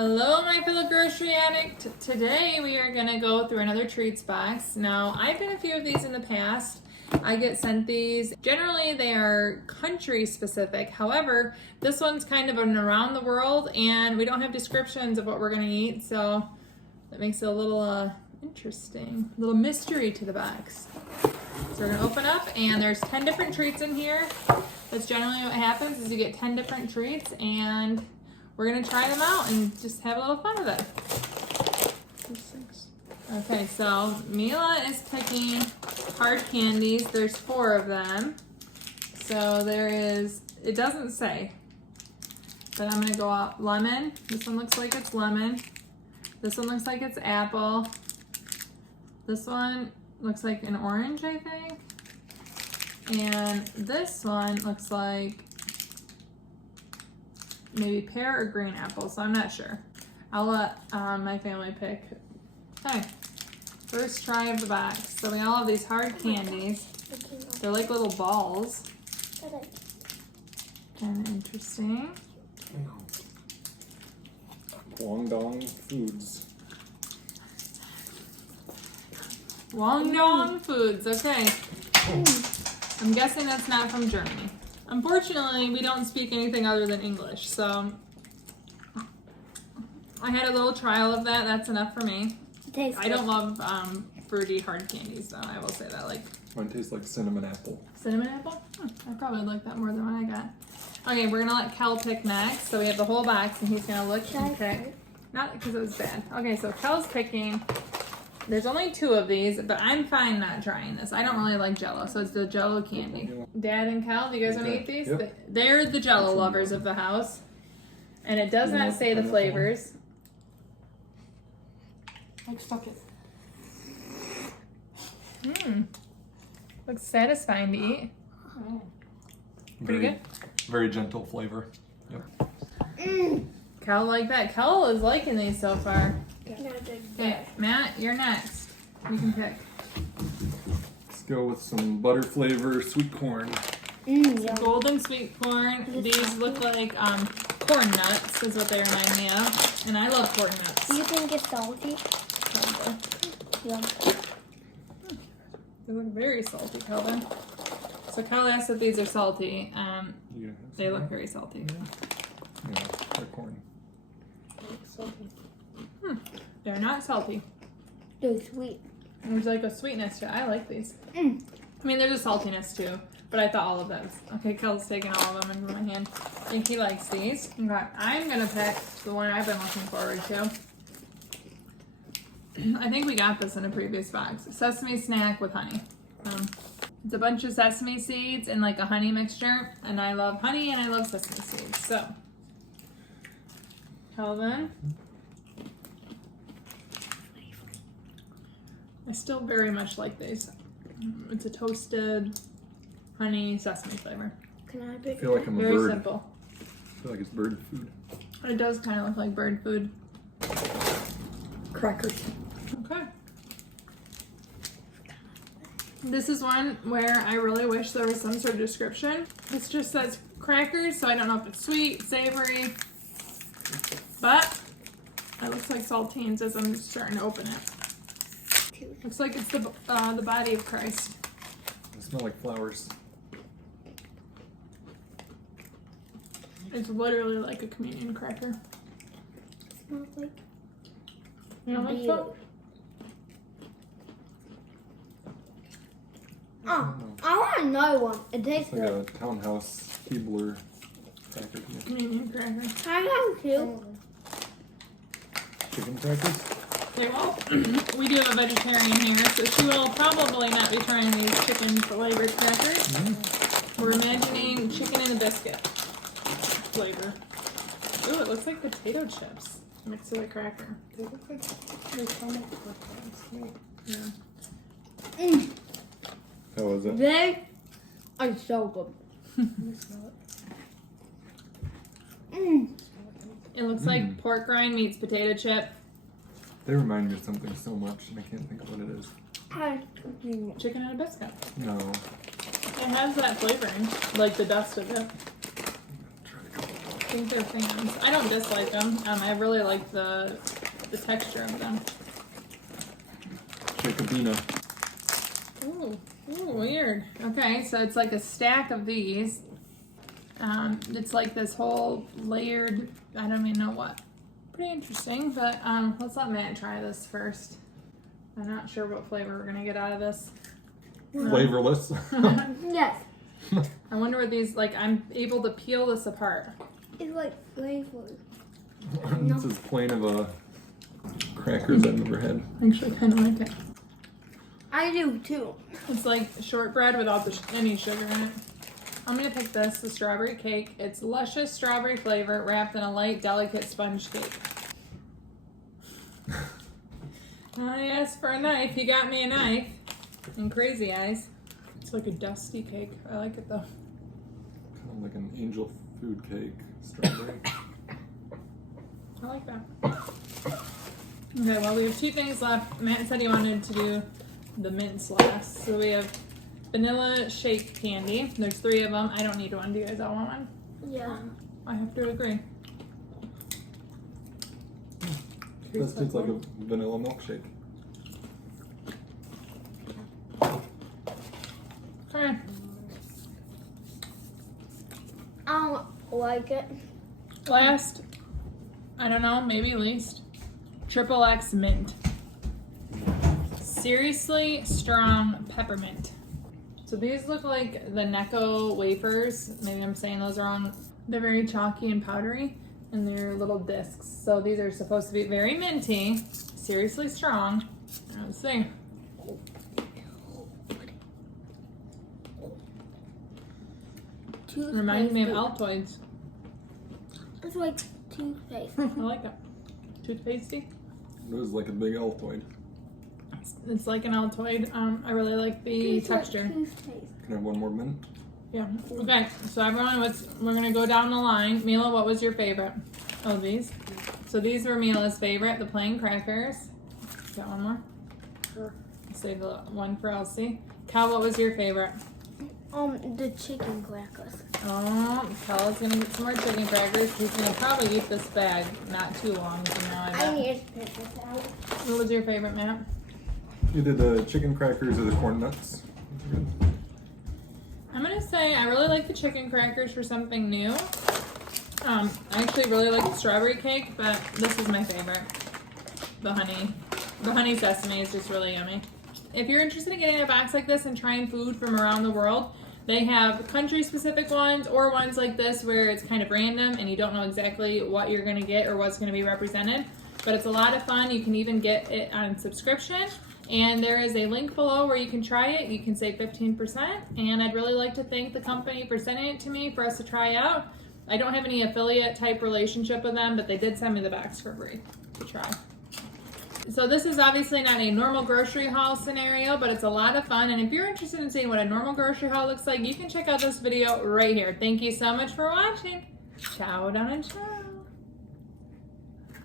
Hello, my fellow grocery addict. Today we are gonna go through another treats box. Now, I've done a few of these in the past. I get sent these. Generally, they are country specific. However, this one's kind of an around the world and we don't have descriptions of what we're gonna eat, so that makes it a little interesting, a little mystery to the box. So we're gonna open up and there's 10 different treats in here. That's generally what happens is you get 10 different treats and we're gonna try them out and just have a little fun with it. Okay, so Mila is picking hard candies. There's 4 of them. So there is, it doesn't say, but I'm gonna go out lemon. This one looks like it's lemon. This one looks like it's apple. This one looks like an orange, I think. And this one looks like maybe pear or green apple, so I'm not sure. I'll let my family pick. Okay, first try of the box. So we all have these hard candies. They're like little balls. Kind of interesting. Guangdong Foods. Guangdong Foods, okay. I'm guessing that's not from Germany. Unfortunately, we don't speak anything other than English, so I had a little trial of that. That's enough for me. I don't love fruity hard candies, so I will say that. Like, Mine tastes like cinnamon apple. cinnamon apple? I probably like that more than what I got. Okay, we're gonna let Kel pick next. So we have the whole box, and he's gonna look and pick. Not because it was bad. Okay, so Kel's picking. There's only 2 of these, but I'm fine not trying this. I don't really like Jell-O, so it's the Jell-O candy. Dad and Kel, do you guys want to eat these? Yep. They're the Jell-O lovers of the house. And it does not say the flavors. Like stuck it. Looks satisfying to eat. Pretty good? Very gentle flavor. Yep. Kel like that. Kel is liking these so far. Yeah. Okay, Matt, you're next. You can pick. Let's go with some butter flavor sweet corn. Golden sweet corn. These look like corn nuts is what they remind me of. And I love corn nuts. Do you think it's salty? Probably. Yeah. They look very salty, Calvin. So Kel asked if these are salty. They look very salty. Yeah, they're corn. They're not salty. They're sweet. There's like a sweetness to it. I like these. I mean, there's a saltiness too, but I thought all of those. Okay, Kel's taking all of them into my hand. I think he likes these. Okay, I'm gonna pick the one I've been looking forward to. I think we got this in a previous box. Sesame snack with honey. It's a bunch of sesame seeds and like a honey mixture, and I love honey and I love sesame seeds. So, Calvin. I still very much like these. It's a toasted honey sesame flavor. Can I I pick feel like I'm a Very bird. simple. I feel like it's bird food. It does kind of look like bird food. crackers? Okay. This is one where I really wish there was some sort of description. This just says crackers, so I don't know if it's sweet, savory, but it looks like saltines as I'm starting to open it. Looks like it's the body of Christ. They smell like flowers. It's literally like a communion cracker. Smells like You know what so? Oh, I want another one. It tastes It's like good. a townhouse Keebler cracker. Communion cracker. I have 2. Chicken crackers? Okay, well, we do have a vegetarian here, so she will probably not be trying these chicken flavored crackers. We're imagining chicken in a biscuit flavor. Ooh, it looks like potato chips mixed with a cracker. They look like they're almost like Yeah. How was it? They are so good. It looks like pork rind meets potato chip. They remind me of something so much, and I can't think of what it is. Chicken in a biscuit. No. It has that flavoring, like the dust of it. Try to go. think they're fans. I don't dislike them. I really like the texture of them. Jacobina. Ooh, weird. Okay, so it's like a stack of these. It's like this whole layered, I don't even know what. Pretty interesting, but let's let Matt try this first. I'm not sure what flavor we're gonna get out of this. Flavorless. Yes. I wonder what these, like, I'm able to peel this apart. It's like flavor. This is plain of a crackers I've never had. Actually, I kind of like it. I do too. It's like shortbread without any sugar in it. I'm gonna pick this, the strawberry cake. It's luscious strawberry flavor wrapped in a light, delicate sponge cake. I asked for a knife. He got me a knife. And crazy eyes. It's like a dusty cake. I like it though. Kind of like an angel food cake. Strawberry. I like that. Okay, well we have 2 things left. Matt said he wanted to do the mints last. So we have vanilla shake candy. There's 3 of them. I don't need one. Do you guys all want one? Yeah. I have to agree. This tastes like a vanilla milkshake. Okay. I don't like it. Last, I don't know, maybe least, Triple X mint. Seriously strong peppermint. So these look like the Necco wafers. Maybe I'm saying those wrong. They're very chalky and powdery, and they're little discs. So these are supposed to be very minty, seriously strong. Let's see. Reminds me of Altoids. It's like toothpaste. I like that. Toothpastey. It was like a big Altoid. It's like an Altoid. I really like the It's like texture. toothpaste. Can I have one more mint? Yeah. Okay. So everyone, we're gonna go down the line. Mila, what was your favorite? Oh, these. So these were Mila's favorite. The plain crackers. Got one more. Sure. Save the one for Elsie. Cal, what was your favorite? The chicken crackers. Oh, Cal is gonna get some more chicken crackers. He's gonna probably eat this bag not too long from now. I I bet. need to spit this out. What was your favorite, Matt? Either the chicken crackers or the corn nuts. Good. I'm gonna say I really like the chicken crackers for something new. I actually really like the strawberry cake, but this is my favorite. The honey sesame is just really yummy. If you're interested in getting a box like this and trying food from around the world, they have country-specific ones or ones like this where it's kind of random and you don't know exactly what you're gonna get or what's gonna be represented. But it's a lot of fun. You can even get it on subscription. And there is a link below where you can try it. You can save 15%. And I'd really like to thank the company for sending it to me for us to try out. I don't have any affiliate type relationship with them, but they did send me the box for free to try. So this is obviously not a normal grocery haul scenario, but it's a lot of fun. And if you're interested in seeing what a normal grocery haul looks like, you can check out this video right here. Thank you so much for watching. Ciao down and ciao.